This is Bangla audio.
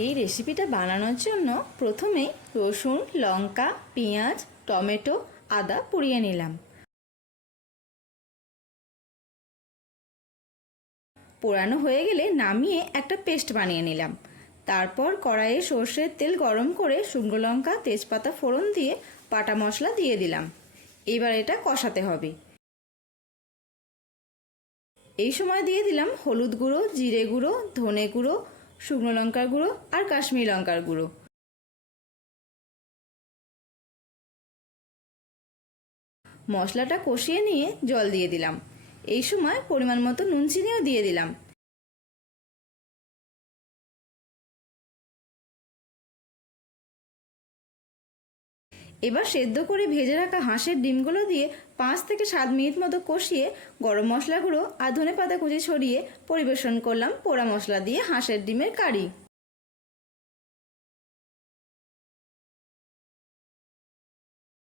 এই রেসিপিটা বানানোর জন্য প্রথমেই রসুন, লঙ্কা, পেঁয়াজ, টমেটো, আদা পুড়িয়ে নিলাম। পোড়ানো হয়ে গেলে নামিয়ে একটা পেস্ট বানিয়ে নিলাম। তারপর কড়াইয়ে সর্ষের তেল গরম করে শুকনো লঙ্কা, তেজপাতা ফোড়ন দিয়ে বাটা মশলা দিয়ে দিলাম। এবার এটা কষাতে হবে। এই সময় দিয়ে দিলাম হলুদ গুঁড়ো, জিরে গুঁড়ো, ধনে গুঁড়ো, শুকনো লঙ্কার গুঁড়ো আর কাশ্মীরি লঙ্কার গুঁড়ো। মশলাটা কষিয়ে নিয়ে জল দিয়ে দিলাম। এই সময় পরিমাণ মতো নুন চিনিও দিয়ে দিলাম। এবার সেদ্ধ করে ভেজে রাখা হাঁসের ডিমগুলো দিয়ে 5 থেকে 7 মিনিট মতো কষিয়ে গরম মশলা গুঁড়ো আর ধনেপাতা কুচি ছড়িয়ে পরিবেশন করলাম পোড়া মশলা দিয়ে হাঁসের ডিমের কারি।